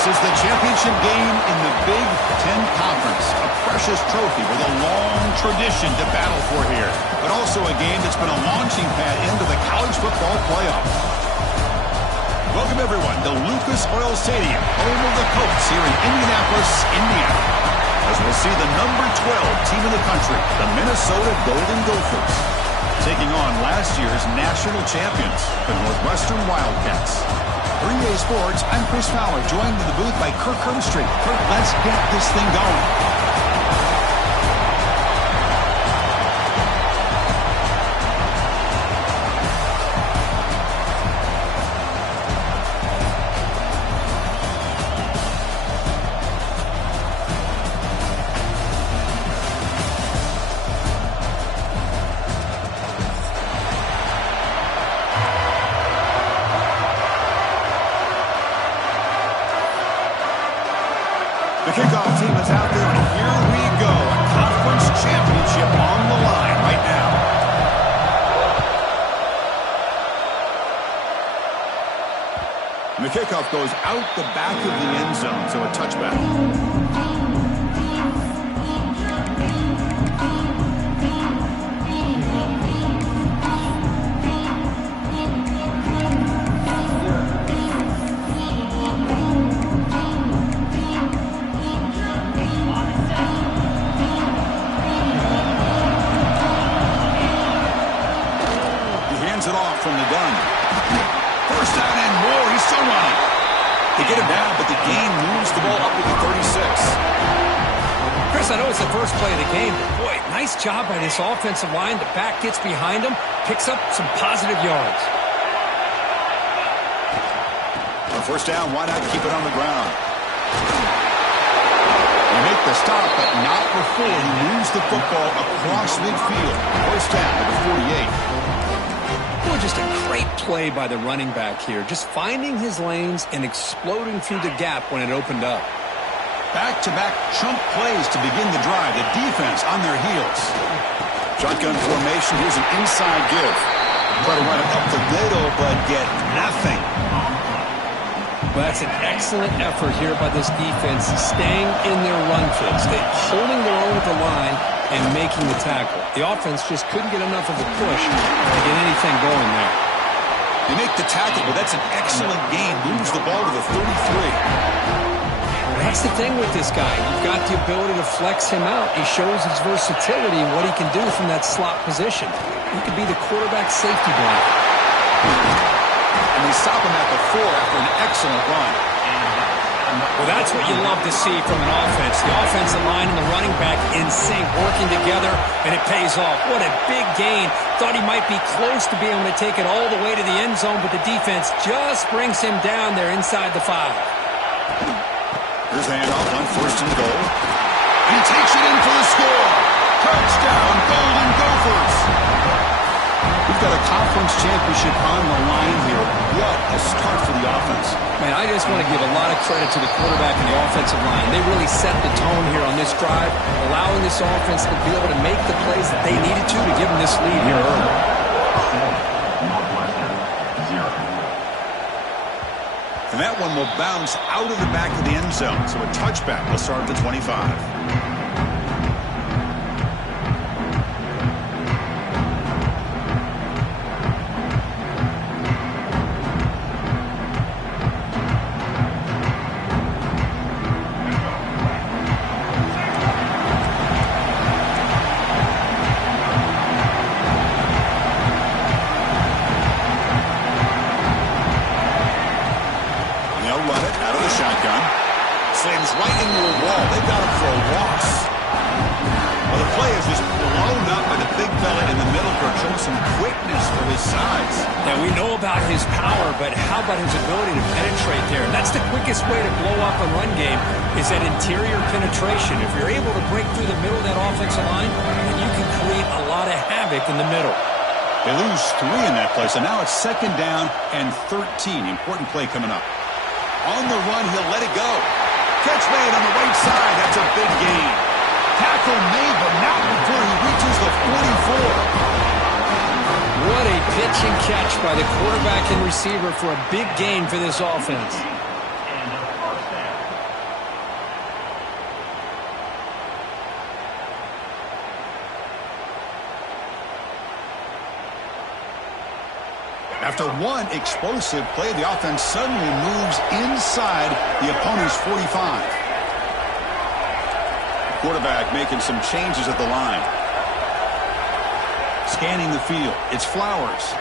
is the championship game in the Big Ten Conference. A precious trophy with a long tradition to battle for here. But also a game that's been a launching pad into the college football playoff. Welcome, everyone, to Lucas Oil Stadium, home of the Colts here in Indianapolis, Indiana. As we'll see the number 12 team in the country, the Minnesota Golden Gophers, taking on last year's national champions, the Northwestern Wildcats. 3A Sports, I'm Chris Fowler, joined in the booth by Kirk Herbstreit. Kirk, let's get this thing going. The kickoff team is out there, and here we go. A conference championship on the line right now. And the kickoff goes out the back of the end zone, so a touchback. It off from the gun. First down and more. He's still running. They get him down, but the gain moves the ball up to the 36. Chris, I know it's the first play of the game, but boy, nice job by this offensive line. The back gets behind him, picks up some positive yards. On first down, why not keep it on the ground? They make the stop, but not before he moves the football across midfield. First down to the 48. Boy, just a great play by the running back here. Just finding his lanes and exploding through the gap when it opened up. Back-to-back chunk plays to begin the drive. The defense on their heels. Shotgun formation. Here's an inside give. Try to run it up the middle, but get nothing. Well, that's an excellent effort here by this defense, staying in their run fits. They're holding their own at the line and making the tackle. The offense just couldn't get enough of a push to get anything going there. They make the tackle, but that's an excellent gain. Moves the ball to the 33. That's the thing with this guy. You've got the ability to flex him out. He shows his versatility and what he can do from that slot position. He could be the quarterback safety blanket. And they stop him at the 4 after an excellent run. Well, that's what you love to see from an offense. The offensive line and the running back in sync, working together, and it pays off. What a big gain. Thought he might be close to being able to take it all the way to the end zone, but the defense just brings him down there inside the 5. Here's the handoff on first and goal. And he takes it in for the score. Touchdown, Golden Gophers. We've got a conference championship on the line here. What a start for the offense. Man, I just want to give a lot of credit to the quarterback and the offensive line. They really set the tone here on this drive, allowing this offense to be able to make the plays that they needed to give them this lead here early. And that one will bounce out of the back of the end zone. So a touchback will start at the 25. Slams right into a wall. They've got him for a loss. Well, the play is just blown up by the big fella in the middle for showing some quickness for his size. Now, we know about his power, but how about his ability to penetrate there? And that's the quickest way to blow up a run game is that interior penetration. If you're able to break through the middle of that offensive line, then you can create a lot of havoc in the middle. They lose 3 in that play, so now it's second down and 13. Important play coming up. On the run, he'll let it go. Catch made on the right side. That's a big gain. Tackle made, but not before he reaches the 44. What a pitch and catch by the quarterback and receiver for a big gain for this offense. After one explosive play, the offense suddenly moves inside the opponent's 45. Quarterback making some changes at the line. Scanning the field. It's Flowers.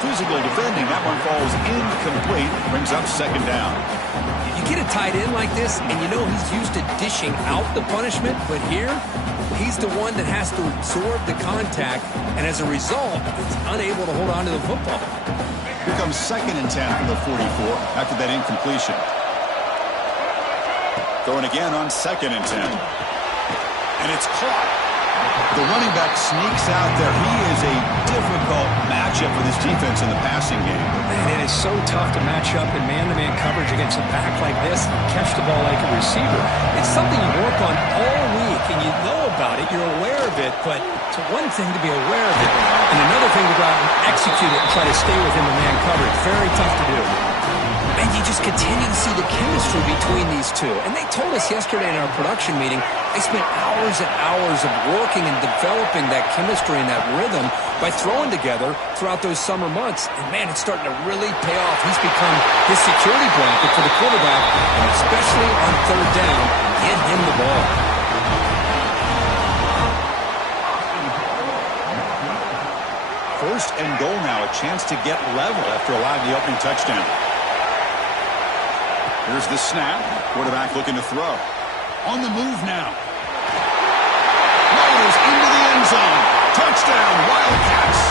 Physical defending. That one falls incomplete. Brings up second down. You get a tight end like this, and you know he's used to dishing out the punishment, but here, he's the one that has to absorb the contact, and as a result, he's unable to hold on to the football. Here comes 2nd and 10 from the 44 after that incompletion. Throwing again on 2nd and 10. And it's caught. The running back sneaks out there. He is a difficult matchup for this defense in the passing game. Man, it is so tough to match up in man-to-man coverage against a back like this and catch the ball like a receiver. It's something you work on all week, and you know about it. You're aware of it, but it's one thing to be aware of it, and another thing to go out and execute it and try to stay within the man coverage. Very tough to do. And you just continue to see the chemistry between these two. And they told us yesterday in our production meeting, they spent hours and hours of working and developing that chemistry and that rhythm by throwing together throughout those summer months. And, man, it's starting to really pay off. He's become his security blanket for the quarterback, and especially on 3rd down, get him the ball. First and goal now, a chance to get level after allowing the opening touchdown. Here's the snap. Quarterback looking to throw. On the move now. Rolls into the end zone. Touchdown, Wildcats.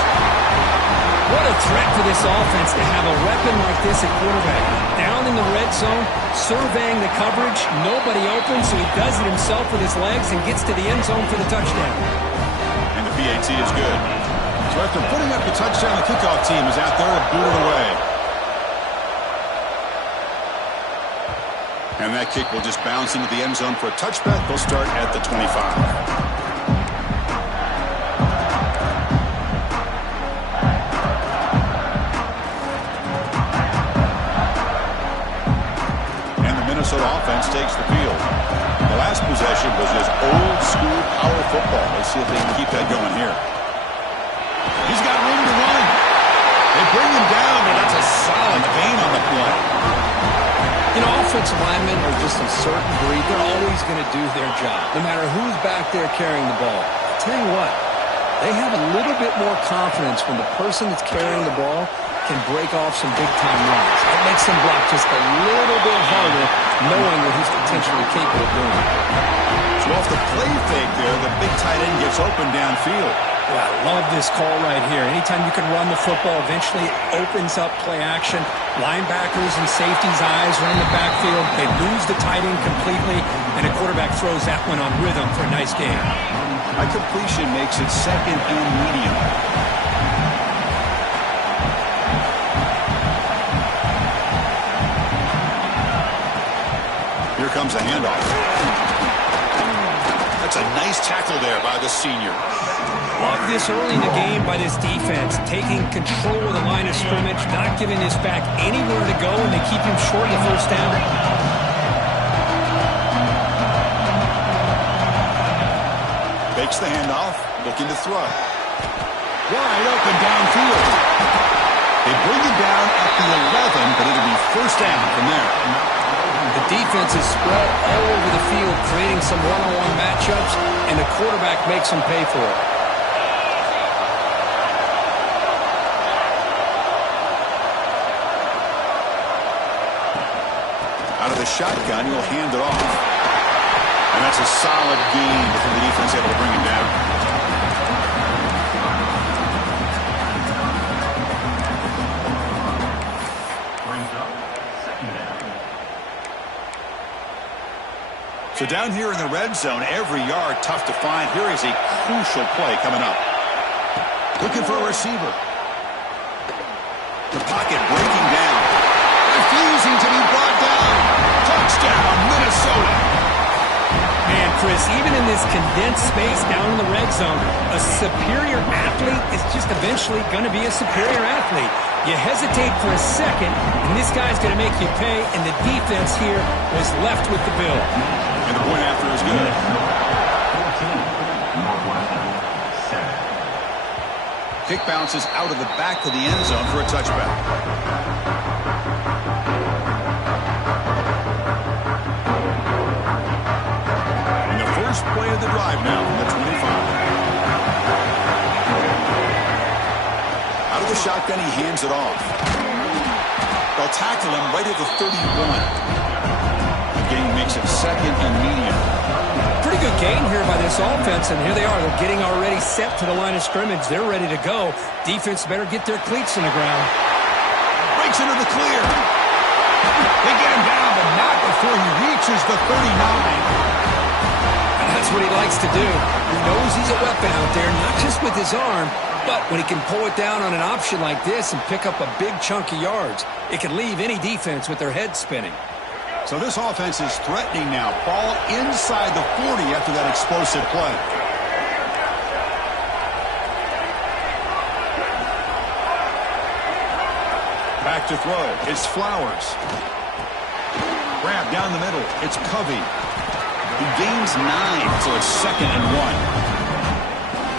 What a threat for this offense to have a weapon like this at quarterback. Down in the red zone, surveying the coverage. Nobody open, so he does it himself with his legs and gets to the end zone for the touchdown. And the PAT is good. So after putting up the touchdown, the kickoff team is out there to boot it away. And that kick will just bounce into the end zone for a touchback. They'll start at the 25. And the Minnesota offense takes the field. The last possession was just old school power football. Let's see if they can keep that going here. He's got room to run. They bring him down, but that's a solid gain on the play. You know, offensive linemen are just a certain breed. They're always going to do their job, no matter who's back there carrying the ball. I'll tell you what, they have a little bit more confidence when the person that's carrying the ball can break off some big-time runs. It makes them block just a little bit harder, knowing what he's potentially capable of doing. So off the play fake there, the big tight end gets open downfield. Yeah, I love this call right here. Anytime you can run the football, eventually it opens up play action. Linebackers and safeties' eyes are in the backfield. They lose the tight end completely, and a quarterback throws that one on rhythm for a nice gain. A completion makes it 2nd and medium. Here comes a handoff. That's a nice tackle there by the senior. Love this early in the game by this defense, taking control of the line of scrimmage, not giving this back anywhere to go, and they keep him short of the first down. Fakes the handoff, looking to throw. Wide open downfield. They bring him down at the 11, but it'll be first down from there. The defense is spread all over the field, creating some one-on-one matchups, and the quarterback makes them pay for it. Out of the shotgun, he'll hand it off. And that's a solid gain before the defense able to bring him down. So down here in the red zone, every yard tough to find. Here is a crucial play coming up. Looking for a receiver. The pocket breaking down. Refusing to be brought down. Touchdown, Minnesota. Man, Chris, even in this condensed space down in the red zone, a superior athlete is just eventually going to be a superior athlete. You hesitate for a second, and this guy's going to make you pay, and the defense here was left with the bill. And the point after is good. 14, Northwestern, 7. Kick bounces out of the back of the end zone for a touchback. And the first play of the drive now from the 25. Out of the shotgun, he hands it off. They'll tackle him right at the 31. The gain makes it second and medium. Pretty good gain here by this offense, and here they are. They're getting already set to the line of scrimmage. They're ready to go. Defense better get their cleats in the ground. Breaks into the clear. They get him down, but not before he reaches the 39. And that's what he likes to do. He knows he's a weapon out there, not just with his arm, but when he can pull it down on an option like this and pick up a big chunk of yards, it can leave any defense with their head spinning. So this offense is threatening now. Ball inside the 40 after that explosive play. Back to throw. It's Flowers. Grab down the middle. It's Covey. He gains 9, so it's second and 1.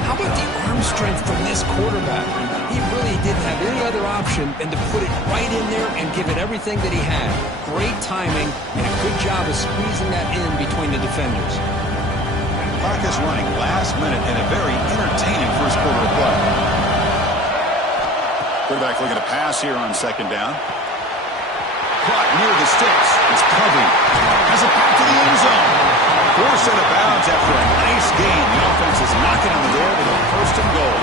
How about the arm strength from this quarterback? He really didn't have any other option than to put it right in there and give it everything that he had. Great timing and a good job of squeezing that in between the defenders. Clock is running last minute in a very entertaining first quarter of play. Quarterback looking to pass here on second down. Caught near the sticks. It's Covey. Has it back to the end zone. Forced out of bounds after a nice gain. The offense is knocking on the door with a first and goal.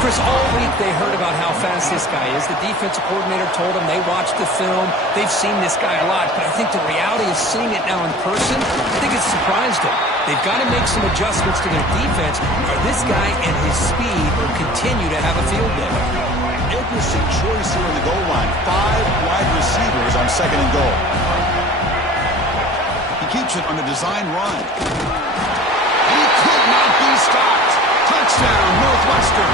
Chris, all week they heard about how fast this guy is. The defensive coordinator told them they watched the film. They've seen this guy a lot, but I think the reality of seeing it now in person, I think it's surprised them. They've got to make some adjustments to their defense, or this guy and his speed will continue to have a field day. Interesting choice here on the goal line. 5 wide receivers on second and goal. He keeps it on a design run. He could not be stopped. Touchdown, Northwestern.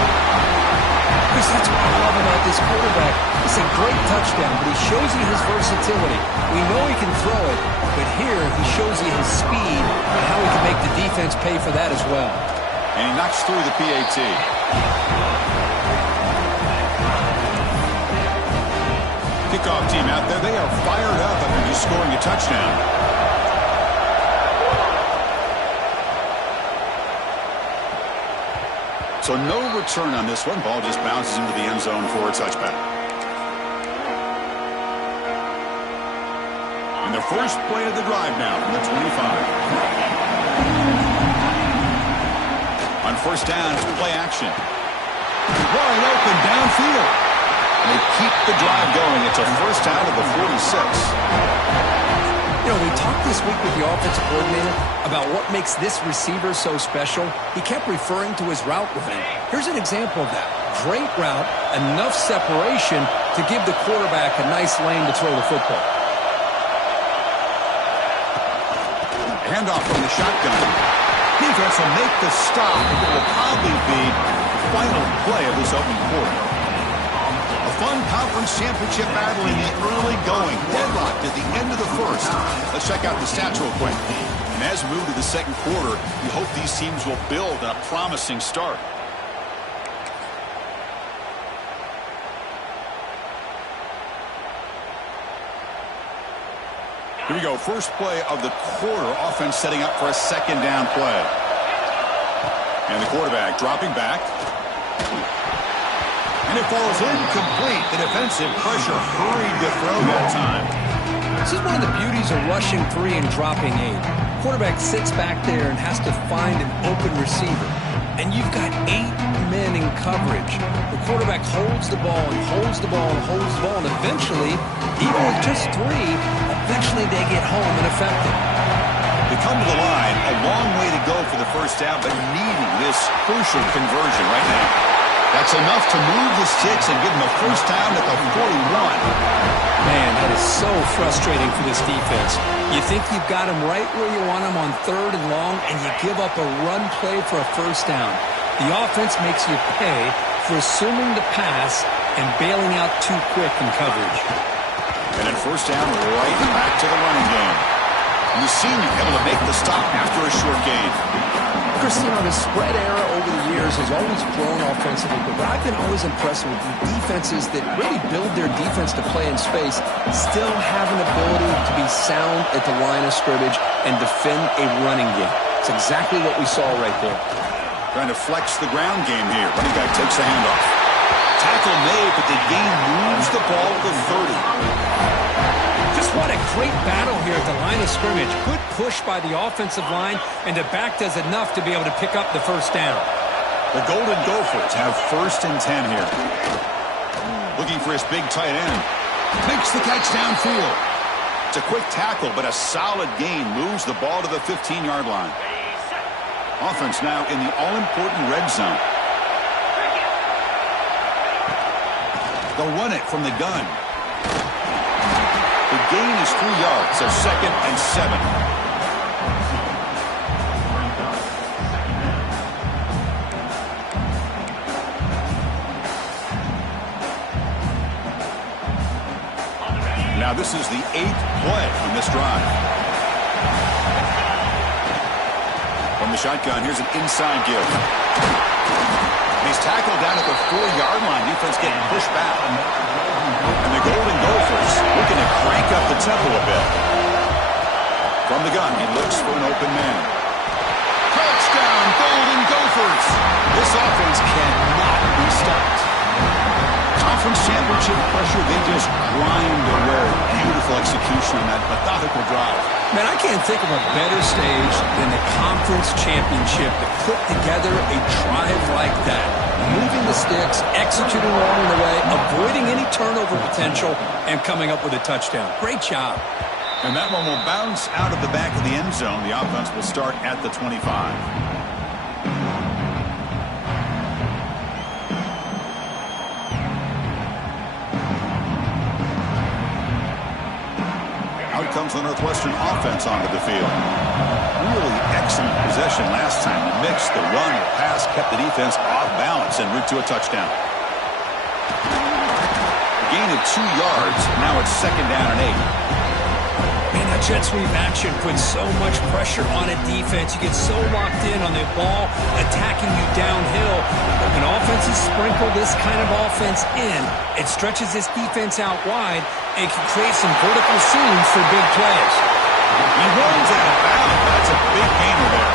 Chris, that's what I love about this quarterback. It's a great touchdown, but he shows you his versatility. We know he can throw it, but here he shows you his speed and how he can make the defense pay for that as well. And he knocks through the PAT. Kickoff team out there. They are fired up after just scoring a touchdown. So no return on this one. Ball just bounces into the end zone for a touchback. And the first play of the drive now from the 25. On first down, it's play action. Wide open downfield. They keep the drive going. It's a first down of the 46. You know, we talked this week with the offensive coordinator about what makes this receiver so special. He kept referring to his route running. Here's an example of that. Great route, enough separation to give the quarterback a nice lane to throw the football. Handoff from the shotgun. Defense will make the stop. It will probably be the final play of this opening quarter. Fun conference championship battle in the early going. Deadlocked at the end of the first. Let's check out the stats real quick. And as we move to the second quarter, we hope these teams will build on a promising start. Here we go. First play of the quarter. Offense setting up for a second down play. And the quarterback dropping back. And it falls incomplete. The defensive pressure hurried to throw that time. This is one of the beauties of rushing 3 and dropping 8. Quarterback sits back there and has to find an open receiver. And you've got 8 men in coverage. The quarterback holds the ball and holds the ball and holds the ball. And eventually, even with just 3, eventually they get home and effective. They come to the line, a long way to go for the first down, but needing this crucial conversion right now. That's enough to move the sticks and give them a first down at the 41. Man, that is so frustrating for this defense. You think you've got them right where you want them on 3rd and long, and you give up a run play for a first down. The offense makes you pay for assuming the pass and bailing out too quick in coverage. And then first down, right back to the running game. And the senior able to make the stop after a short gain. Christine, this spread era over the years has always grown offensively, but what I've been always impressed with the defenses that really build their defense to play in space still have an ability to be sound at the line of scrimmage and defend a running game. It's exactly what we saw right there. Trying to flex the ground game here. Running back takes the handoff. Tackle made, but the gain moves the ball to 30. Just what a great battle here at the line of scrimmage. Good push by the offensive line, and the back does enough to be able to pick up the first down. The Golden Gophers have 1st and 10 here. Looking for his big tight end. Makes the catch downfield. It's a quick tackle, but a solid gain moves the ball to the 15-yard line. Offense now in the all-important red zone. They'll run it from the gun. The gain is 3 yards, so 2nd and 7. Now this is the 8th play on this drive. From the shotgun, here's an inside give. He's tackled down at the 4-yard line. Defense getting pushed back. And the Golden Gophers looking to crank up the tempo a bit. From the gun, he looks for an open man. Touchdown, Golden Gophers! This offense cannot be stopped. Conference championship pressure, they just grind away. Beautiful execution on that methodical drive. Man, I can't think of a better stage than the conference championship to put together a drive like that. Moving the sticks, executing along the way, avoiding any turnover potential, and coming up with a touchdown. Great job. And that one will bounce out of the back of the end zone. The offense will start at the 25. Out comes the Northwestern offense onto the field. Really excellent possession last time. The mix, the run, the pass kept the defense off balance en route to a touchdown. Gain of 2 yards. Now it's 2nd down and 8. Man, that jet sweep action puts so much pressure on a defense. You get so locked in on the ball attacking you downhill. But when offenses sprinkle this kind of offense in, it stretches this defense out wide and can create some vertical seams for big plays. He runs out of bounds. That's a big gainer there.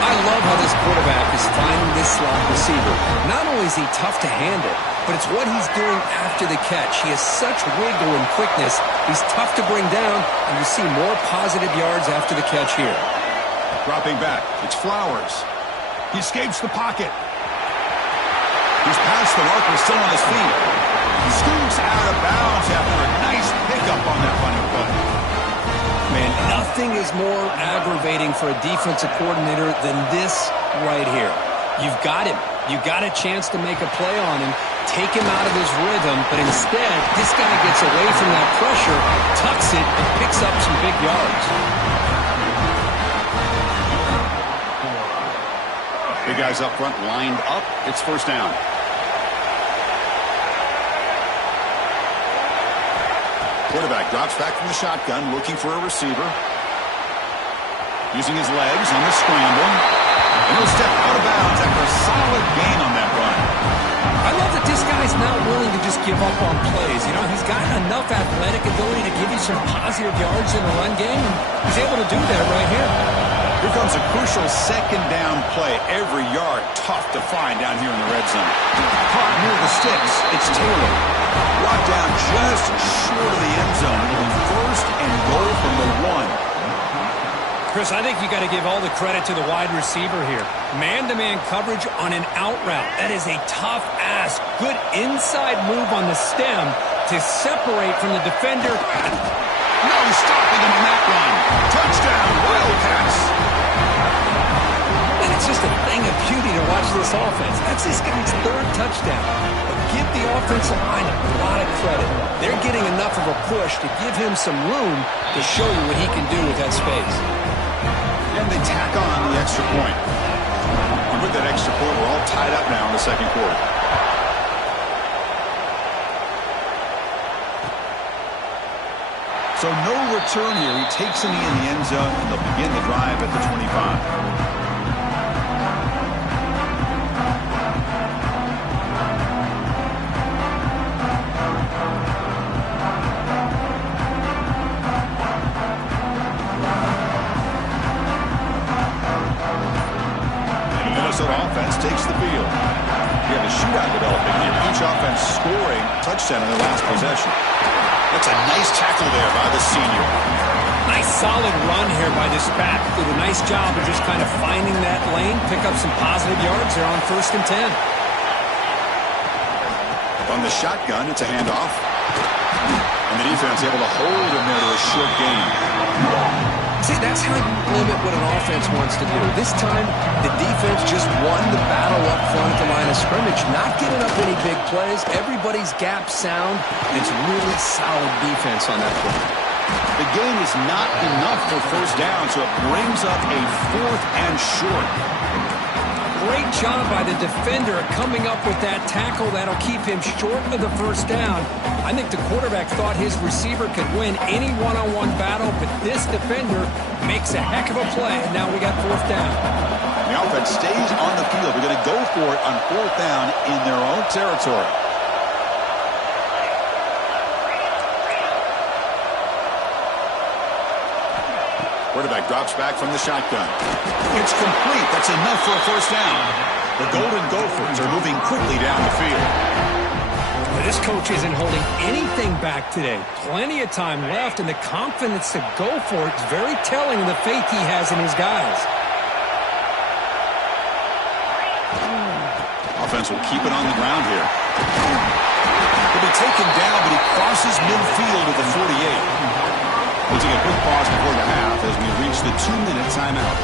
I love how this quarterback is finding this slot receiver. Not only is he tough to handle, but it's what he's doing after the catch. He has such wiggle and quickness. He's tough to bring down, and you see more positive yards after the catch here. Dropping back. It's Flowers. He escapes the pocket. He's past the marker, still on his feet. He scoots out of bounds after a nice pickup on that running play. Man, nothing is more aggravating for a defensive coordinator than this right here. You've got him. You've got a chance to make a play on him, take him out of his rhythm, but instead, this guy gets away from that pressure, tucks it, and picks up some big yards. Big guys up front lined up. It's 1st down. Quarterback drops back from the shotgun, looking for a receiver. Using his legs on the scramble. And he'll step out of bounds after a solid gain on that run. I love that this guy's not willing to just give up on plays. You know, he's got enough athletic ability to give you some positive yards in the run game, and he's able to do that right here. Here comes a crucial 2nd down play. Every yard tough to find down here in the red zone. Caught near the sticks. It's Taylor. Brought down just short of the end zone. 1st and goal from the 1. Chris, I think you got to give all the credit to the wide receiver here. Man-to-man coverage on an out route. That is a tough ask. Good inside move on the stem to separate from the defender. No stopping him on that run. Touchdown, Wildcats. And it's just a thing of beauty to watch this offense. That's this guy's 3rd touchdown. But give the offensive line a lot of credit. They're getting enough of a push to give him some room to show you what he can do with that space. And they tack on the extra point. And with that extra point, we're all tied up now in the 2nd quarter. So no return here. He takes him in the end zone, and they'll begin the drive at the 25. Minnesota offense takes the field. We have a shootout developing here. Each offense scoring a touchdown in their last possession. That's a nice tackle there by the senior. Nice solid run here by this back. Did a nice job of just kind of finding that lane, pick up some positive yards there on 1st and 10. From the shotgun, it's a handoff. And the defense able to hold him there to a short gain. See, that's how you limit what an offense wants to do. This time, the defense just won the battle up front at the line of scrimmage, not giving up any big plays. Everybody's gap sound. It's really solid defense on that play. The gain is not enough for 1st down, so it brings up a 4th and short. Great job by the defender coming up with that tackle that'll keep him short of the 1st down. I think the quarterback thought his receiver could win any one-on-one battle, but this defender makes a heck of a play, and now we got 4th down. The offense stays on the field. They're going to go for it on 4th down in their own territory. Quarterback drops back from the shotgun. It's complete. That's enough for a 1st down. The Golden Gophers are moving quickly down the field. Well, this coach isn't holding anything back today. Plenty of time left, and the confidence to go for it is very telling of the faith he has in his guys. Offense will keep it on the ground here. He'll be taken down, but he crosses midfield at the 48. We'll take a quick pause before the half as we reach the 2-minute timeout.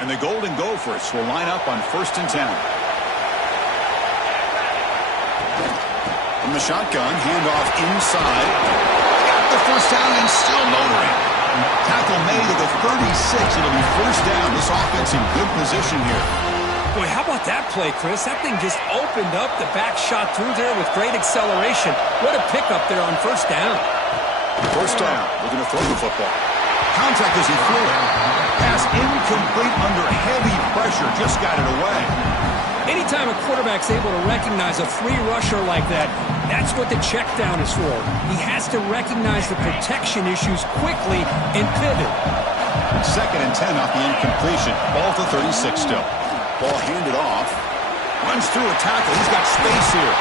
And the Golden Gophers will line up on 1st and 10. From the shotgun, handoff inside. Got the 1st down and still motoring. Tackle made at the 36. It'll be 1st down. This offense in good position here. Boy, how about that play, Chris? That thing just opened up. The back shot through there with great acceleration. What a pickup there on 1st down. 1st down. Looking to throw the football. Contact as he threw it. Pass incomplete under heavy pressure. Just got it away. Anytime a quarterback's able to recognize a free rusher like that, that's what the check down is for. He has to recognize the protection issues quickly and pivot. 2nd and 10 off the incompletion. Ball to 36 still. Ball handed off. Runs through a tackle. He's got space here.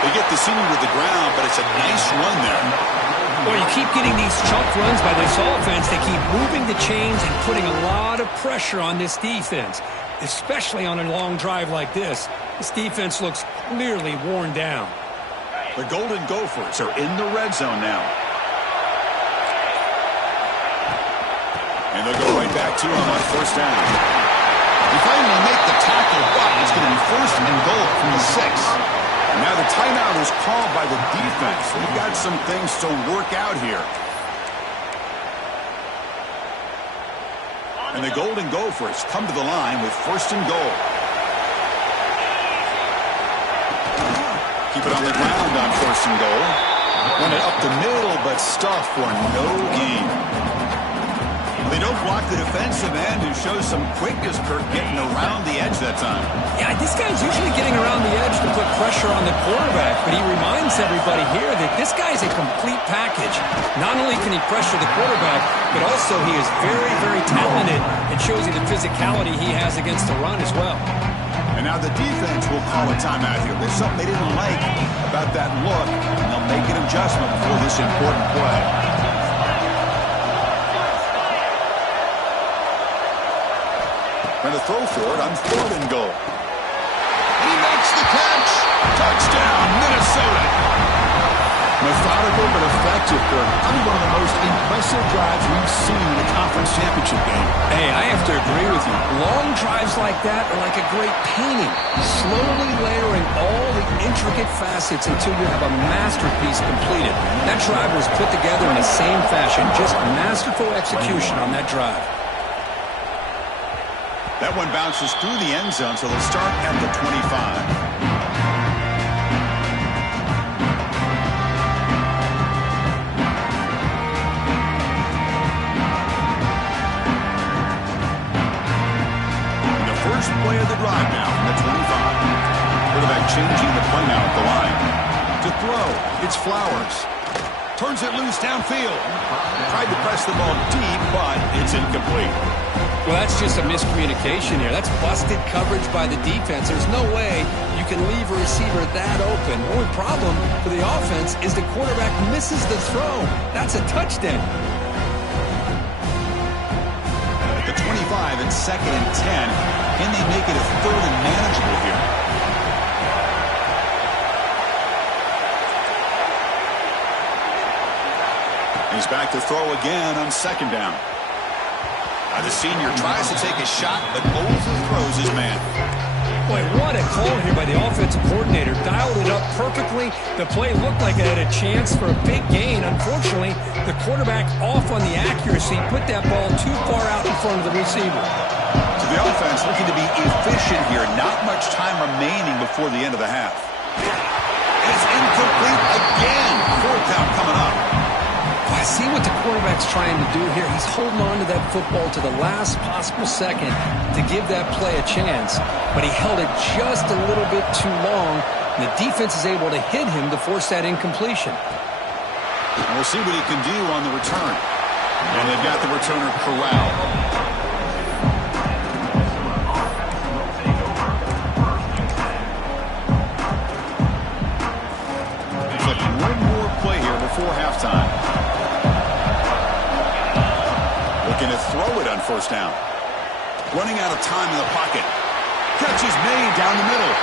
They get the senior to the ground, but it's a nice run there. Well, you keep getting these chunk runs by this offense. They keep moving the chains and putting a lot of pressure on this defense, especially on a long drive like this. This defense looks clearly worn down. The Golden Gophers are in the red zone now. And they'll go right back to him on 1st down. He finally make the tackle, but it's going to be 1st and goal from the 6. And now the timeout is called by the defense. We've got some things to work out here. And the Golden Gophers come to the line with 1st and goal. Keep it on the ground on 1st and goal. Run it up the middle, but stuff for no gain. They don't block the defensive end, who shows some quickness, Kirk, getting around the edge that time. Yeah, this guy's usually getting around the edge to put pressure on the quarterback, but he reminds everybody here that this guy's a complete package. Not only can he pressure the quarterback, but also he is very, very talented and shows you the physicality he has against the run as well. And now the defense will call a timeout here. There's something they didn't like about that look, and they'll make an adjustment before this important play. And to throw for it on 3rd and goal. He makes the catch. Touchdown, Minnesota. Methodical but effective, Kirk. Probably one of the most impressive drives we've seen in a conference championship game. Hey, I have to agree with you. Long drives like that are like a great painting. Slowly layering all the intricate facets until you have a masterpiece completed. That drive was put together in the same fashion. Just masterful execution on that drive. That one bounces through the end zone, so they'll start at the 25. First play of the drive now from the 25. Quarterback changing the play now at the line. To throw, it's Flowers. Turns it loose downfield. Tried to press the ball deep, but it's incomplete. Well, that's just a miscommunication here. That's busted coverage by the defense. There's no way you can leave a receiver that open. The only problem for the offense is the quarterback misses the throw. That's a touchdown. At the 25 and 2nd and 10, can they make it a 3rd and manageable here? He's back to throw again on 2nd down. The senior tries to take a shot, but overthrows his man. Boy, what a call here by the offensive coordinator. Dialed it up perfectly. The play looked like it had a chance for a big gain. Unfortunately, the quarterback off on the accuracy, put that ball too far out in front of the receiver. So the offense looking to be efficient here. Not much time remaining before the end of the half. And it's incomplete again. 4th down coming up. I see what the quarterback's trying to do here. He's holding on to that football to the last possible second to give that play a chance. But he held it just a little bit too long. And the defense is able to hit him to force that incompletion. And we'll see what he can do on the return. And they've got the returner corralled. One more play here before halftime. Looking to throw it on 1st down. Running out of time in the pocket. Catch is made down the middle.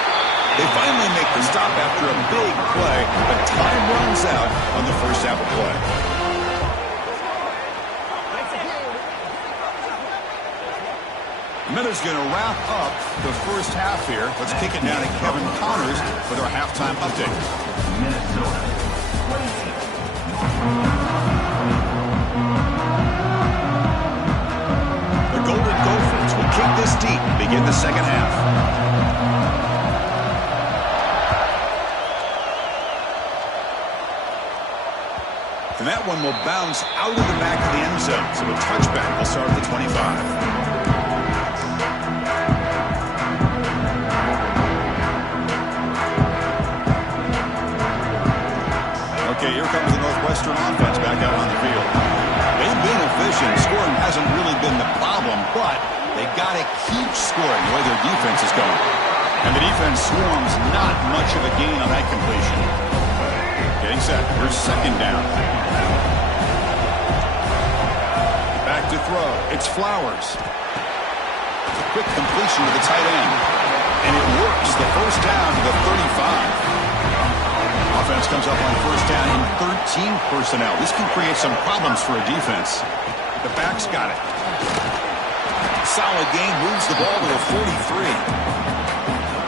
They finally make the stop after a big play, but time runs out on the first half of play. Minutes going to wrap up the first half here. Let's kick it down to Kevin Connors with our halftime update. The Golden Gophers will kick this deep and begin the second half. And that one will bounce out of the back of the end zone. So a touchback will start at the 25. Okay, here comes the Northwestern offense back out on the field. They've been efficient. Scoring hasn't really been the problem, but they got to keep scoring the way their defense is going. And the defense swarms not much of a gain on that completion. Getting set. Here's 2nd down. Back to throw. It's Flowers. Quick completion to the tight end. And it works. The 1st down to the 35. Offense comes up on 1st down in 13 personnel. This can create some problems for a defense. The back's got it. Solid gain, moves the ball to the 43.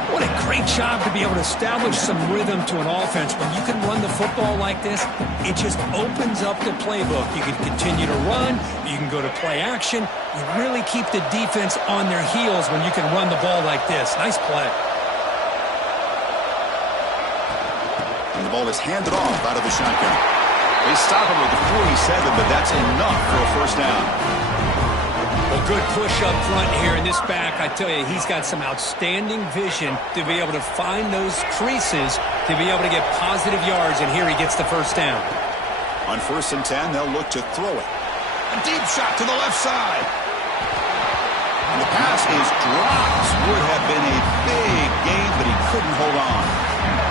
What a great job to be able to establish some rhythm to an offense. When you can run the football like this, it just opens up the playbook. You can continue to run. You can go to play action. You really keep the defense on their heels when you can run the ball like this. Nice play. And the ball is handed off out of the shotgun. They stop him with the 47, but that's enough for a 1st down. Well, good push up front here in this back. I tell you, he's got some outstanding vision to be able to find those creases to be able to get positive yards, and here he gets the 1st down. On 1st and 10, they'll look to throw it. A deep shot to the left side. And the pass is dropped. Would have been a big gain, but he couldn't hold on.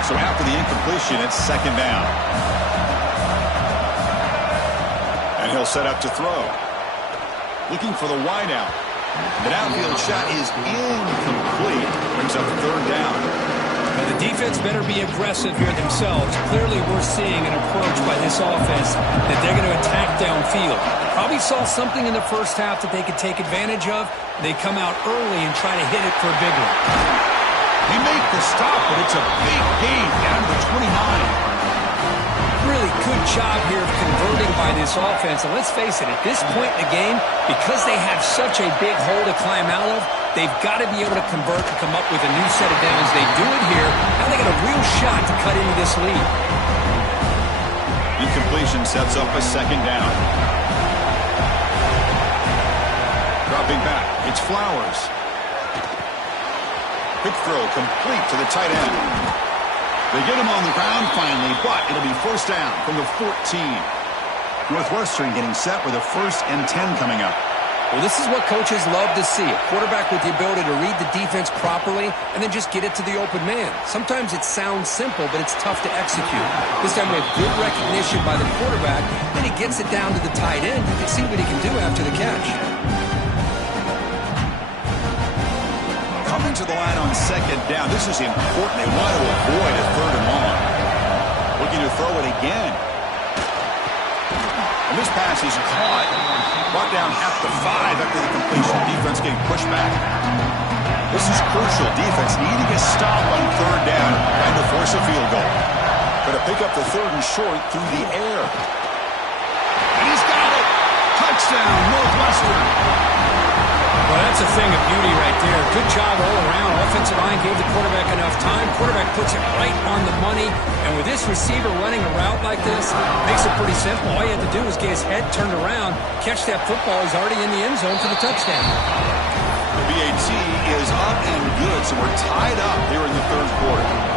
So after the incompletion, it's 2nd down. And he'll set up to throw. Looking for the wideout. The downfield shot is incomplete. Brings up 3rd down. Now the defense better be aggressive here themselves. Clearly we're seeing an approach by this offense that they're going to attack downfield. Probably saw something in the first half that they could take advantage of. They come out early and try to hit it for a big one. They make the stop, but it's a big gain down to 29. Really good job here of converting by this offense. And let's face it, at this point in the game, because they have such a big hole to climb out of, they've got to be able to convert and come up with a new set of downs. They do it here. Now they got a real shot to cut into this lead. Incompletion sets up a 2nd down. Dropping back, it's Flowers. Quick throw complete to the tight end. They get him on the ground finally, but it'll be first down from the 14. Northwestern getting set with a 1st and 10 coming up. Well, this is what coaches love to see. A quarterback with the ability to read the defense properly and then just get it to the open man. Sometimes it sounds simple, but it's tough to execute. This time we have good recognition by the quarterback. Then he gets it down to the tight end. You can see what he can do after the catch. Coming to the line on 2nd down. This is important. They want to avoid a 3rd and long. Looking to throw it again. And this pass is caught. Brought down at the 5 after the completion. Defense getting pushed back. This is crucial. Defense needing a stop on 3rd down. Trying to force a field goal. Going to pick up the 3rd and short through the air. And he's got it. Touchdown, Northwestern. Well, that's a thing of beauty right there. Good job all around. Offensive line gave the quarterback enough time. Quarterback puts it right on the money. And with this receiver running a route like this, makes it pretty simple. All you have to do is get his head turned around, catch that football. He's already in the end zone for the touchdown. The BAT is up and good, so we're tied up here in the 3rd quarter.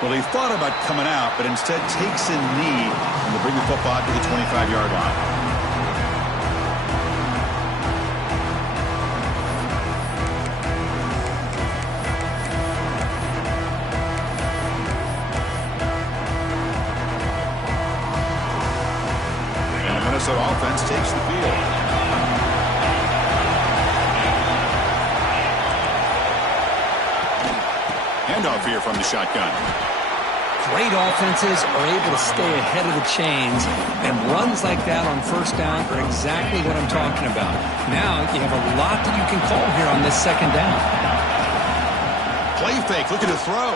Well, they thought about coming out, but instead takes a knee, and they bring the football to the 25-yard line. And the Minnesota offense takes the field. Handoff here from the shotgun. Great offenses are able to stay ahead of the chains, and runs like that on 1st down are exactly what I'm talking about. Now you have a lot that you can call here on this 2nd down. Play fake, looking to throw.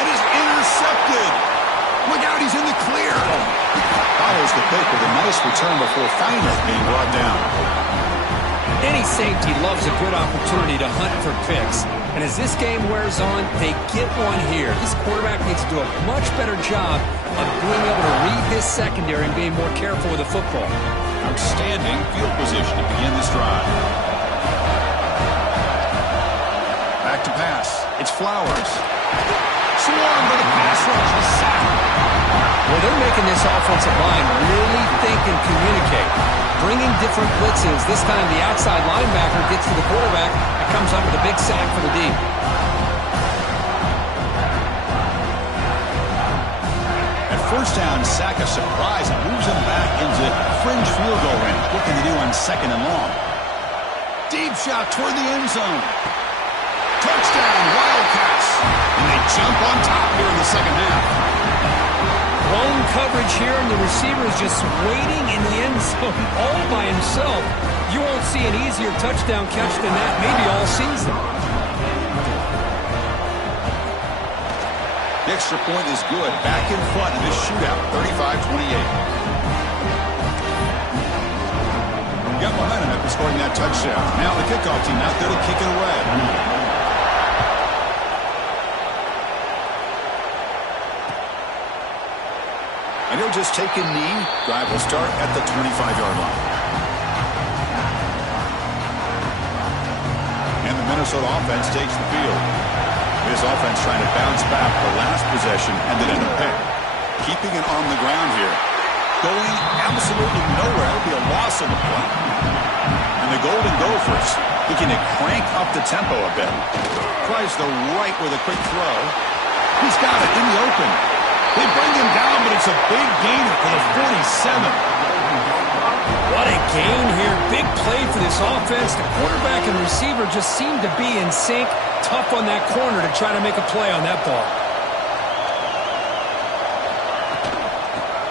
And is intercepted. Look out, he's in the clear. Follows the pick with a nice return before finally being brought down. Any safety loves a good opportunity to hunt for picks. And as this game wears on, they get one here. This quarterback needs to do a much better job of being able to read his secondary and being more careful with the football. Outstanding field position to begin this drive. Back to pass. It's Flowers. Swarm for the pass rush. A sack. Well, they're making this offensive line really think and communicate. Bringing different blitzes. This time the outside linebacker gets to the quarterback and comes up with a big sack for the D. At 1st down, sack a surprise and moves him back into fringe field goal range. What can they do on 2nd and long? Deep shot toward the end zone. Touchdown, Wildcats. And they jump on top here in the 2nd half. Blown coverage here, and the receiver is just waiting in the end zone all by himself. You won't see an easier touchdown catch than that maybe all season. The extra point is good. Back in front in this shootout, 35-28. Got momentum after scoring that touchdown. Now the kickoff team out there to kick it away. And he'll just take a knee. Drive will start at the 25-yard line. And the Minnesota offense takes the field. This offense trying to bounce back. The last possession ended in a pick. Keeping it on the ground here. Going absolutely nowhere. It'll be a loss of the play. And the Golden Gophers looking to crank up the tempo a bit. Tries the right with a quick throw. He's got it in the open. They bring him down, but it's a big gainer for the 47. What a gain here. Big play for this offense. The quarterback and receiver just seem to be in sync. Tough on that corner to try to make a play on that ball.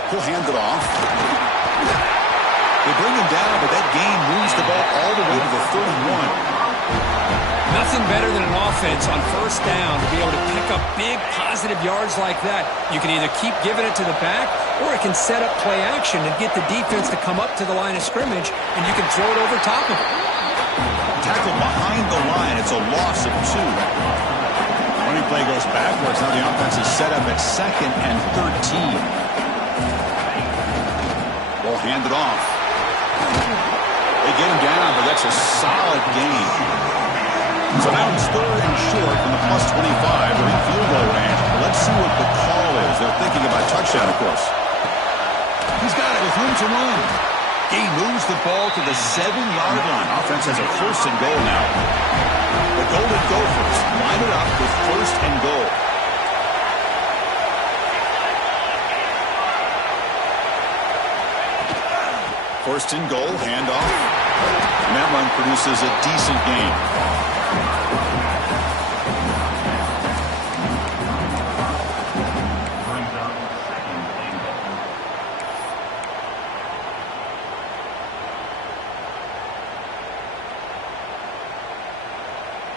He'll hand it off. They bring him down, but that gain moves the ball all the way to the 31. Nothing better than an offense on 1st down to be able to pick up big positive yards like that. You can either keep giving it to the back, or it can set up play action and get the defense to come up to the line of scrimmage, and you can throw it over top of it. Tackle behind the line. It's a loss of 2. Running play goes backwards. Now the offense is set up at 2nd and 13. Ball handed off. They get him down, but that's a solid gain. So now it's third and short from the +25. They're in field goal range. Let's see what the call is. They're thinking about touchdown, of course. He's got it with room to run. He moves the ball to the 7-yard line. Offense has a first and goal now. The Golden Gophers line it up with first and goal. First and goal, handoff. And that run produces a decent gain.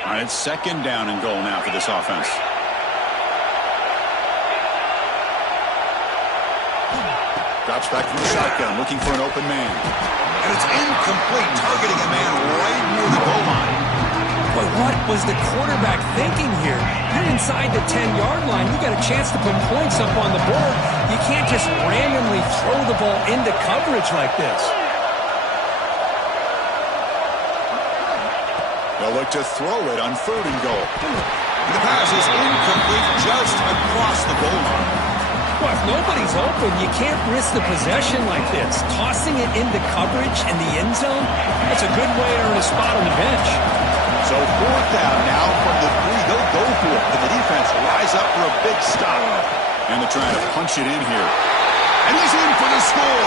All right, it's second down and goal now for this offense. Drops back from the shotgun, looking for an open man. And it's incomplete, targeting a man right near the goal line. But what was the quarterback thinking here? You're inside the 10-yard line. You got a chance to put points up on the board. You can't just randomly throw the ball into coverage like this. They'll look to throw it on third and goal. And the pass is incomplete just across the goal line. Well, if nobody's open, you can't risk the possession like this. Tossing it into coverage in the end zone, that's a good way to earn a spot on the bench. So fourth down now from the 3. They'll go for it. And the defense rise up for a big stop. And they're trying to punch it in here. And he's in for the score.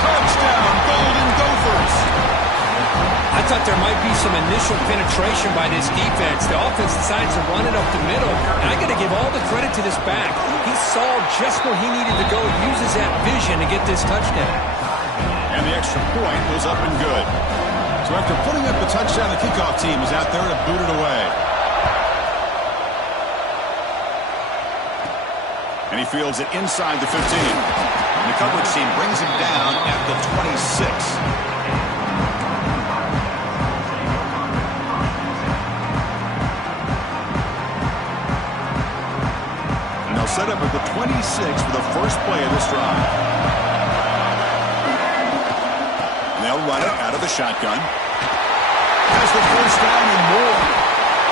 Touchdown, Golden Gophers. I thought there might be some initial penetration by this defense. The offense decides to run it up the middle. And I got to give all the credit to this back. He saw just where he needed to go, uses that vision to get this touchdown. And the extra point was up and good. So after putting up the touchdown, the kickoff team is out there to boot it away. And he fields it inside the 15. And the coverage team brings him down at the 26. Set up at the 26 for the first play of this drive. And they'll run it out of the shotgun. Has the first down and more.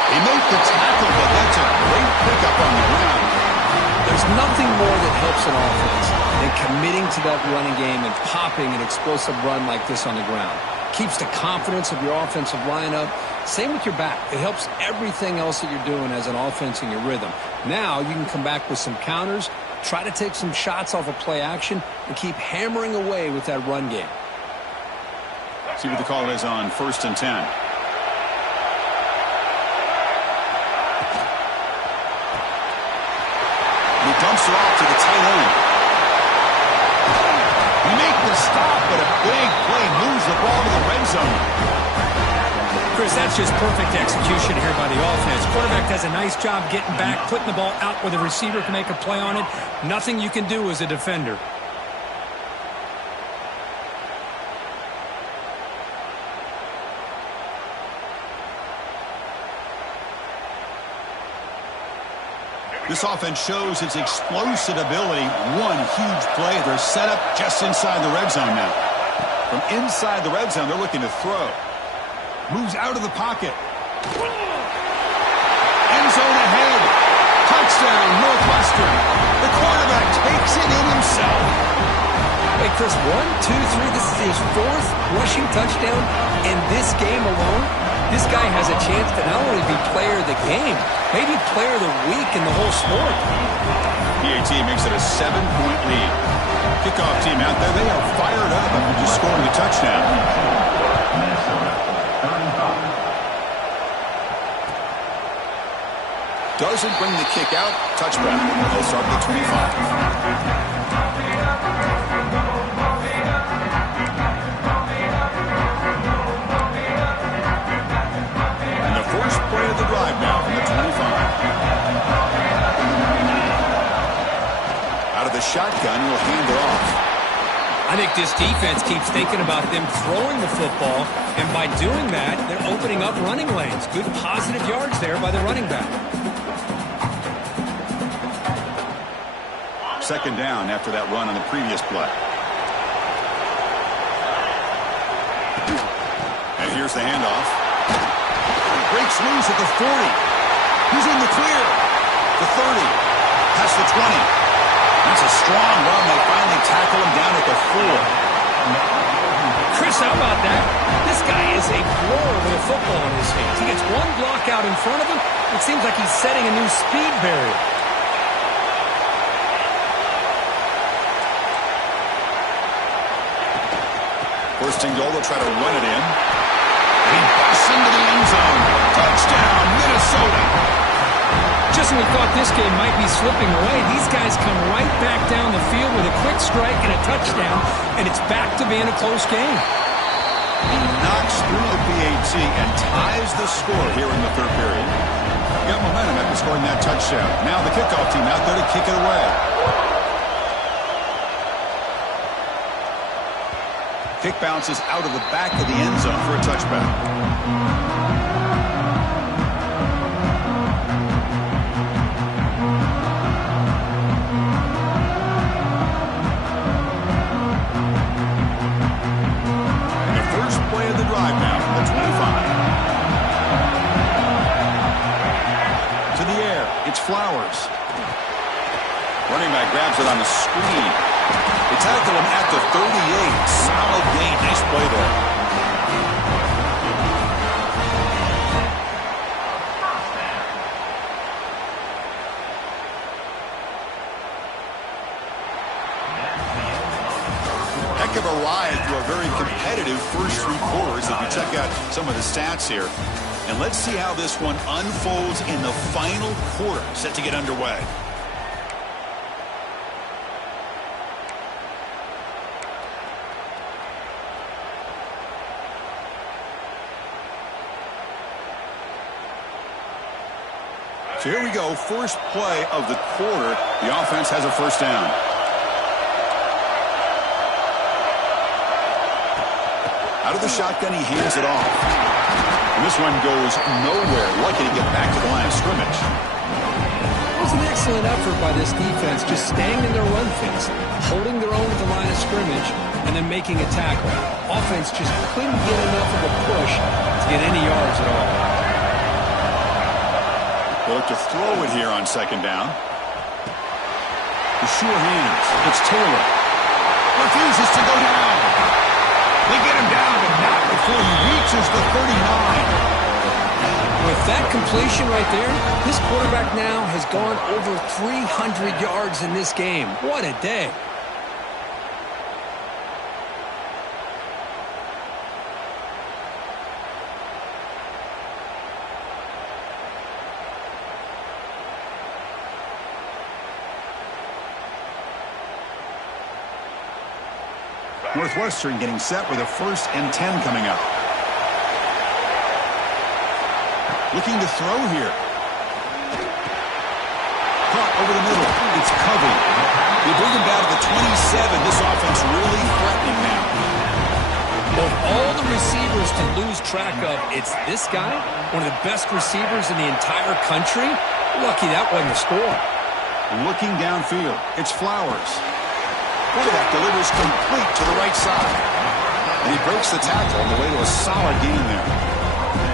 He made the tackle, but that's a great pickup on the ground. There's nothing more that helps an offense than committing to that running game and popping an explosive run like this on the ground. Keeps the confidence of your offensive lineup. Same with your back. It helps everything else that you're doing as an offense in your rhythm. Now you can come back with some counters, try to take some shots off of play action, and keep hammering away with that run game. See what the call is on first and 10. He dumps it off to the tight end. Make the stop, but a big play moves the ball to the red zone. Chris, that's just perfect execution here by the offense. Quarterback does a nice job getting back, putting the ball out where the receiver can make a play on it. Nothing you can do as a defender. This offense shows its explosive ability. One huge play. They're set up just inside the red zone now. From inside the red zone, they're looking to throw. Moves out of the pocket. End zone ahead. Touchdown, Northwestern. The quarterback takes it in himself. Hey, Chris, 1, 2, 3. This is his 4th rushing touchdown in this game alone. This guy has a chance to not only be player of the game, maybe player of the week in the whole sport. PAT makes it a 7-point lead. Kickoff team out there, they are fired up after just scoring a touchdown. Doesn't bring the kick out. Touchback. They'll start at the 25. First play of the drive now from the 25. Out of the shotgun, he'll hand it off. I think this defense keeps thinking about them throwing the football, and by doing that, they're opening up running lanes. Good positive yards there by the running back. Second down after that run on the previous play. Here's the handoff. Breaks loose at the 40. He's in the clear. The 30. Past the 20. That's a strong run. They finally tackle him down at the 4. Chris, how about that? This guy is a blower with a football in his hands. He gets one block out in front of him. It seems like he's setting a new speed barrier. First and goal, they'll try to run it in. He busts into the end zone. Touchdown, Minnesota. Just when we thought this game might be slipping away, these guys come right back down the field with a quick strike and a touchdown, and it's back to being a close game. He knocks through the PAT and ties the score here in the third period. Got momentum after scoring that touchdown. Now the kickoff team out there to kick it away. Kick bounces out of the back of the end zone for a touchback. And the first play of the drive now from the 25. To the air, it's Flowers. Running back grabs it on the screen. They tackle him at the 38. Solid gain. Nice play there. Heck of a ride through a very competitive first 3 quarters if you check out some of the stats here. And let's see how this one unfolds in the final quarter set to get underway. So here we go, first play of the quarter. The offense has a first down. Out of the shotgun, he hands it off. And this one goes nowhere. Lucky to get back to the line of scrimmage. It was an excellent effort by this defense, just staying in their run fence, holding their own at the line of scrimmage, and then making a tackle. Offense just couldn't get enough of a push to get any yards at all. They'll look to throw it here on second down. The sure hands. It's Taylor. Refuses to go down. They get him down, but not before he reaches the 39. With that completion right there, this quarterback now has gone over 300 yards in this game. What a day. Northwestern getting set with a 1st and 10 coming up. Looking to throw here. Caught over the middle. It's Covey. They bring him down to the 27. This offense really threatening now. Of all the receivers to lose track of, it's this guy, one of the best receivers in the entire country. Lucky that wasn't a score. Looking downfield. It's Flowers. Quarterback delivers complete to the right side. And he breaks the tackle on the way to a solid gain there.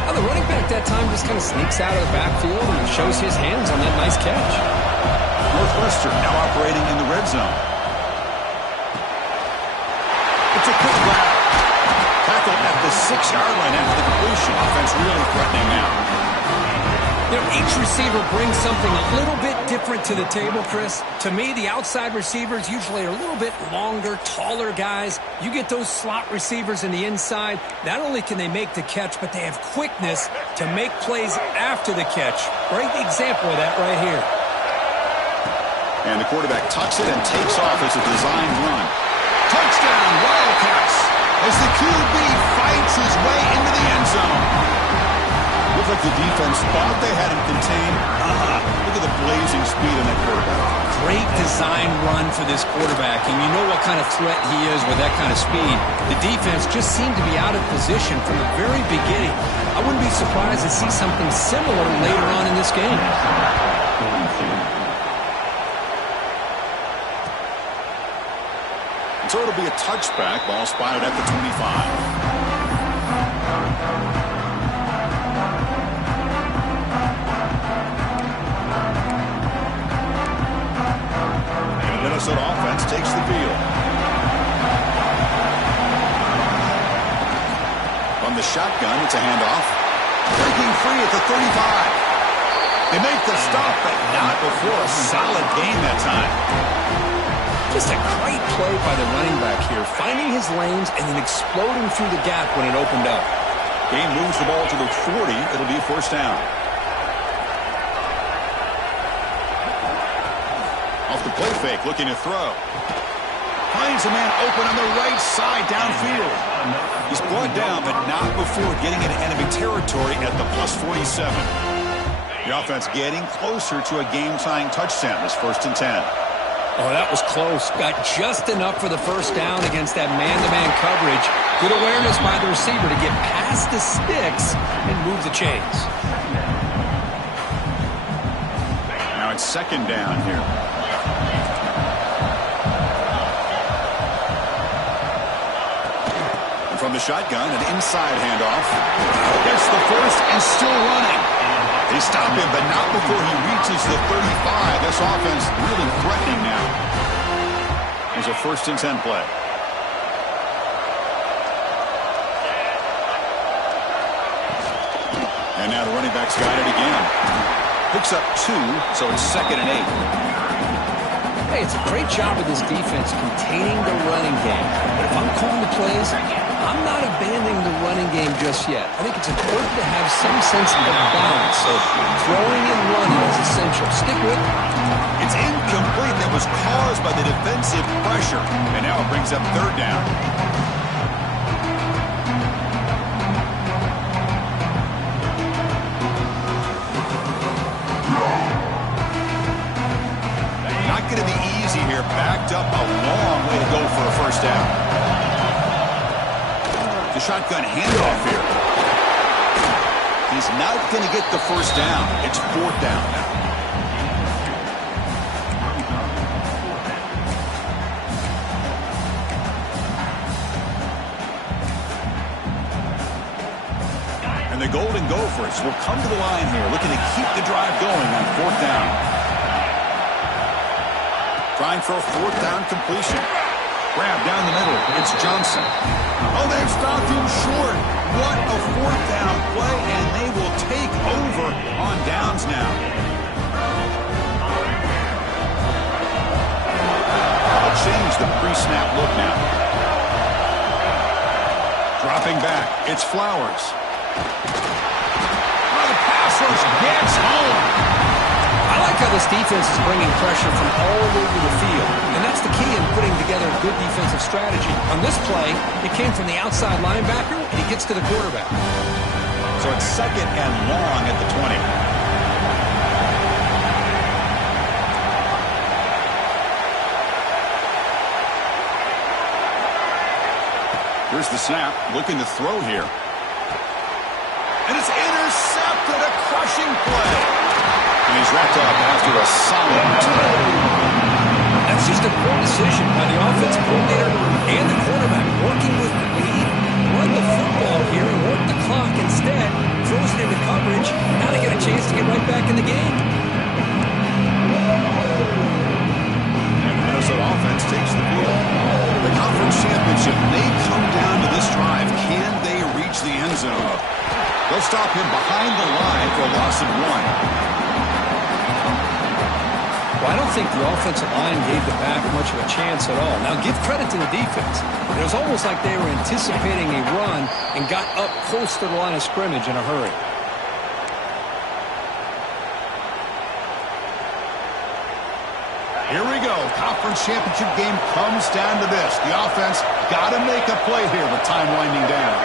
Now the running back that time just kind of sneaks out of the backfield and shows his hands on that nice catch. Northwestern now operating in the red zone. It's a quick grab. Tackle at the 6-yard line after the completion. Offense really threatening now. You know, each receiver brings something a little bit different to the table, Chris. To me, the outside receivers usually are a little bit longer, taller guys. You get those slot receivers in the inside, not only can they make the catch, but they have quickness to make plays after the catch. Great example of that right here. And the quarterback tucks it and takes off as a designed run. Touchdown, Wildcats, as the QB fights his way into the end zone. Looked like the defense thought they had him contained. Look at the blazing speed on that quarterback. Great design run for this quarterback, and you know what kind of threat he is with that kind of speed. The defense just seemed to be out of position from the very beginning. I wouldn't be surprised to see something similar later on in this game. So it'll be a touchback. Ball spotted at the 25. Minnesota offense takes the field. From the shotgun, it's a handoff. Breaking free at the 35. They make the stop, but not before a solid gain that time. Just a great play by the running back here, finding his lanes and then exploding through the gap when it opened up. Game moves the ball to the 40. It'll be a first down. Off the play fake, looking to throw. Finds a man open on the right side downfield. He's brought down, but not before getting into enemy territory at the plus 47. The offense getting closer to a game-tying touchdown. This 1st and 10. Oh, that was close. Got just enough for the first down against that man-to-man coverage. Good awareness by the receiver to get past the sticks and move the chains. Now it's 2nd down here. And from the shotgun, an inside handoff. Gets the first and still running. They stop him, but not before he reaches the 35. This offense really threatening now. There's a 1st and 10 play. And now the running back's got it again. Picks up 2, so it's 2nd and 8. Hey, it's a great job of this defense containing the running game. But if I'm calling the plays, I'm not abandoning the running game just yet. I think it's important to have some sense of balance. So throwing and running is essential. Stick with it. It's incomplete. That was caused by the defensive pressure. And now it brings up 3rd down. Not going to be easy here. Backed up a long way to go for a first down. The shotgun handoff here. He's not going to get the first down. It's 4th down now. And the Golden Gophers will come to the line here, looking to keep the drive going on 4th down. Trying for a 4th down completion. Grab down the middle. It's Johnson. Oh, they've stopped him short. What a 4th down play, and they will take over on downs now. I'll change the pre-snap look now. Dropping back. It's Flowers. Oh, the pass rush gets home. I like how this defense is bringing pressure from all over the field, and that's the key in putting together a good defensive strategy. On this play, it came from the outside linebacker, and he gets to the quarterback. So it's 2nd and long at the 20. Here's the snap, looking to throw here. And it's intercepted, a crushing play. And he's wrapped up after a solid return. That's just a poor decision by the offensive coordinator and the quarterback, working with the lead. Run the football here and work the clock instead. Throws it into coverage. Now they get a chance to get right back in the game. And the Minnesota offense takes the field. The conference championship may come down to this drive. Can they reach the end zone? They'll stop him behind the line for a loss of 1. Well, I don't think the offensive line gave the back much of a chance at all. Now, give credit to the defense. It was almost like they were anticipating a run and got up close to the line of scrimmage in a hurry. Here we go. Conference championship game comes down to this. The offense got to make a play here with time winding down.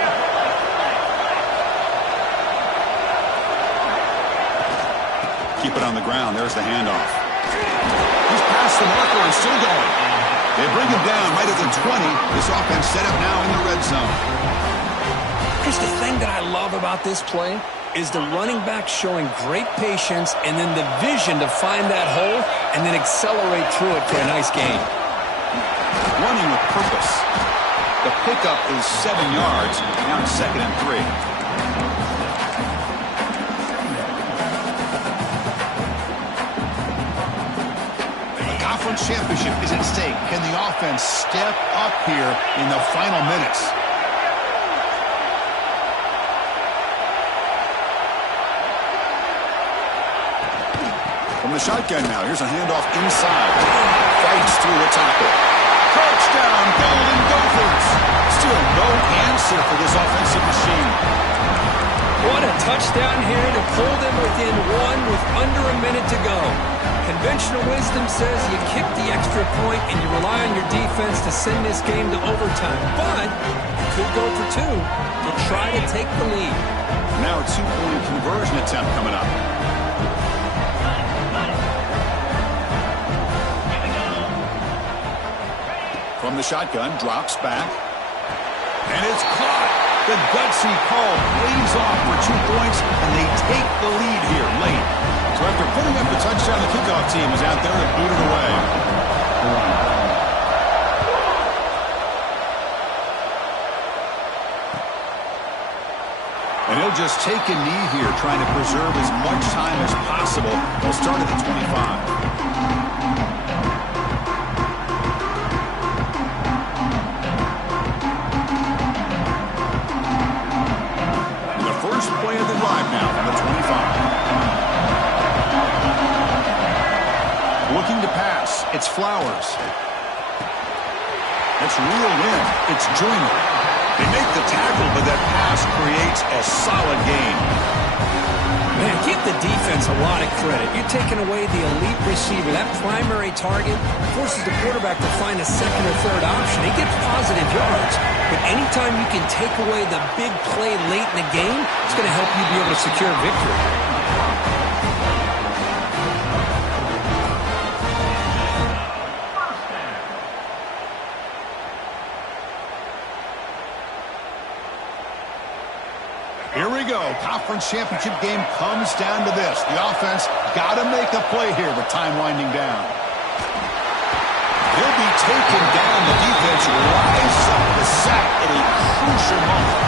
Keep it on the ground. There's the handoff. He's past the marker and still going. They bring him down right at the 20. This offense set up now in the red zone. Here's the thing that I love about this play is the running back showing great patience and then the vision to find that hole and then accelerate through it for a nice gain. Running with purpose. The pickup is 7 yards. Now it's 2nd and 3. conference championship is at stake. Can the offense step up here in the final minutes? From the shotgun now, here's a handoff inside. Fights through the tackle. Touchdown, Golden Gophers. Still no answer for this offensive machine. What a touchdown here to pull them within one with under a minute to go. Conventional wisdom says you kick the extra point and you rely on your defense to send this game to overtime. But you could go for two to try to take the lead. Now a two-point conversion attempt coming up. From the shotgun, drops back. And it's caught. The gutsy call plays off for 2 points, and they take the lead here late. So after putting up the touchdown, the kickoff team is out there to boot it away. And he'll just take a knee here, trying to preserve as much time as possible. He'll start at the 25. First play of the drive now from the 25. Looking to pass. It's Flowers. It's reeled in. It's Joyner. They make the tackle, but that pass creates a solid gain. Man, give the defense a lot of credit. You're taking away the elite receiver. That primary target forces the quarterback to find a second or third option. He gets positive yards, but anytime you can take away the big play late in the game, it's going to help you be able to secure victory. Here we go. Conference championship game comes down to this. The offense got to make a play here with time winding down. He'll be taken down. The defense rises up the sack at a crucial moment.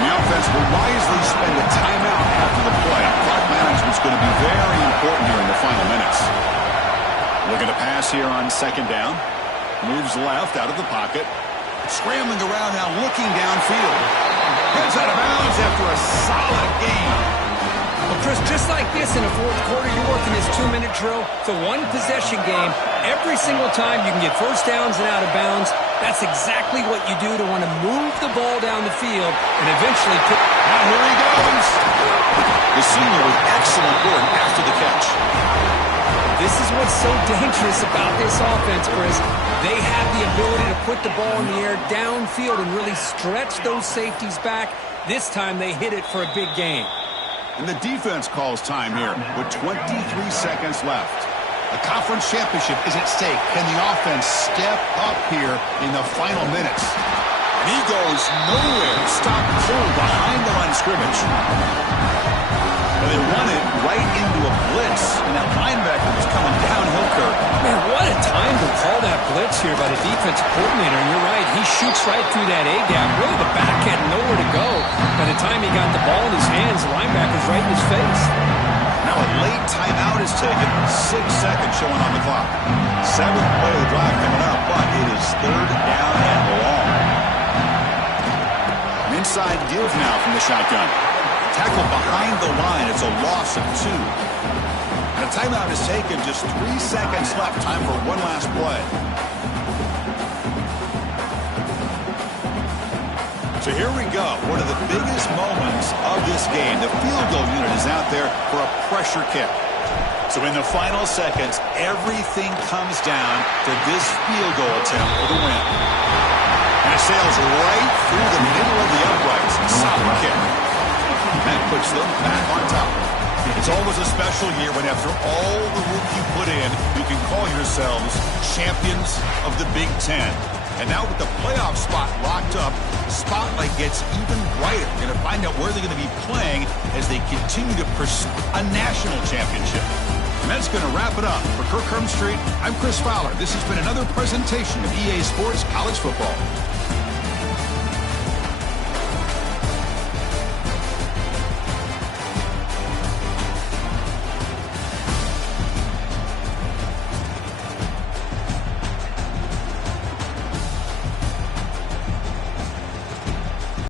And the offense will wisely spend a timeout after the play. Clock management's going to be very important here in the final minutes. Looking to pass here on second down. Moves left out of the pocket. Scrambling around now, looking downfield. Gets out of bounds after a solid game. Well, Chris, just like this in the fourth quarter, you're working this 2-minute drill. It's a one-possession game. Every single time you can get first downs and out of bounds. That's exactly what you do to want to move the ball down the field and eventually put... Now here he goes. The senior with excellent work after the catch. This is what's so dangerous about this offense, Chris. They have the ability to put the ball in the air downfield and really stretch those safeties back. This time they hit it for a big gain. And the defense calls time here with 23 seconds left. A conference championship is at stake. Can the offense step up here in the final minutes? And he goes nowhere. Stop cold behind the line of scrimmage. And they run it right into a blitz. And that linebacker was coming downhill, Kirk. Man, what a time to call that blitz here by the defensive coordinator. And you're right, he shoots right through that A-gap. Really, the back had nowhere to go. By the time he got the ball in his hands, the linebacker's right in his face. Now a late timeout is taken. 6 seconds showing on the clock. 7th play of the drive coming up, but it is third down and long. An inside give now from the shotgun. Tackle behind the line. It's a loss of 2. And a timeout is taken. Just 3 seconds left. Time for one last play. So here we go. One of the biggest moments of this game. The field goal unit is out there for a pressure kick. So in the final seconds, everything comes down to this field goal attempt for the win. And it sails right through the middle of the uprights. Solid kick. That puts them back on top. It's always a special year when after all the work you put in, you can call yourselves champions of the Big Ten. And now with the playoff spot locked up, the spotlight gets even brighter. You're going to find out where they're going to be playing as they continue to pursue a national championship. And that's going to wrap it up. For Kirk Hermstreet, I'm Chris Fowler. This has been another presentation of EA Sports College Football.